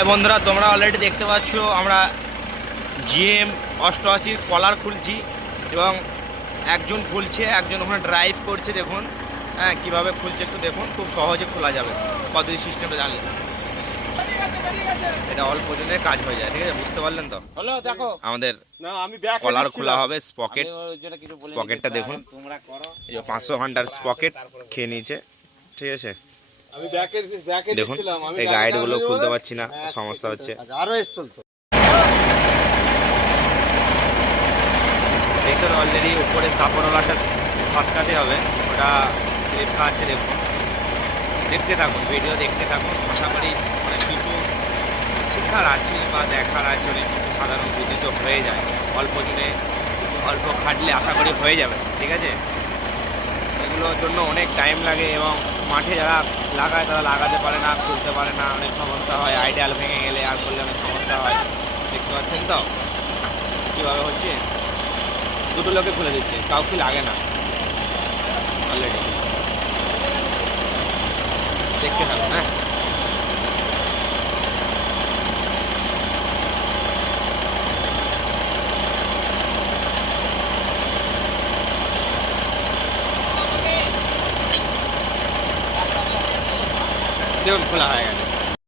High বন্ধুরা তোমরা already দেখতে পাচ্ছ আমরা জিএম অষ্টআশির কলার খুলছি এবং একজন খুলছে একজন ওখানে ড্রাইভ করছে দেখুন। হ্যাঁ কীভাবে খুলছে একটু দেখুন খুব সহজে খোলা যাবে। পদ্ধতি সিস্টেমটা জানলে। এটা অল্প দিনের কাজ হয়ে যায় ঠিক আছে? বুঝতে পারলেন তো? হলো দেখো। আমাদের কলার খোলা হবে স্পকেট স্পকেটটা দেখুন। এই পাঁচশো ঘণ্টার স্পকেট খেয়ে নিয়েছে। ঠিক আছে? দেখুন এই গাইডগুলো খুলতে পারছি না হ্যাঁ, সমস্যা হচ্ছে। আচ্ছা আরও তো। দেখুন অলরেডি উপরে সাপোরওয়ালাটা ফাঁসকাতে হবে ওটা স্লিপ খাওয়াচ্ছে দেখুন। দেখতে থাকুন ভিডিও দেখতে থাকুন আশা করি অনেক কিছু শেখার আছে বা দেখার আছে অনেক কিছু সাধারণ বুদ্ধি তো হয়ে যায়। অল্প দিনে অল্প খাটলে আশা করি হয়ে যাবে ঠিক আছে? এগুলোর জন্য অনেক টাইম লাগে এবং মাঠে যারা লাগায় তারা লাগাতে পারে না, খুলতে পারে না। অনেক সমস্যা হয় আইডিয়াল ভেঙে গেলে আর করলে অনেক সমস্যা হয়। দেখতে পাচ্ছেন তো? কীভাবে হচ্ছে? দুটো লোকে খুলে দিচ্ছে, কাউকে লাগে না। অলরেডি দেখতে থাকুন হ্যাঁ? Dia udah.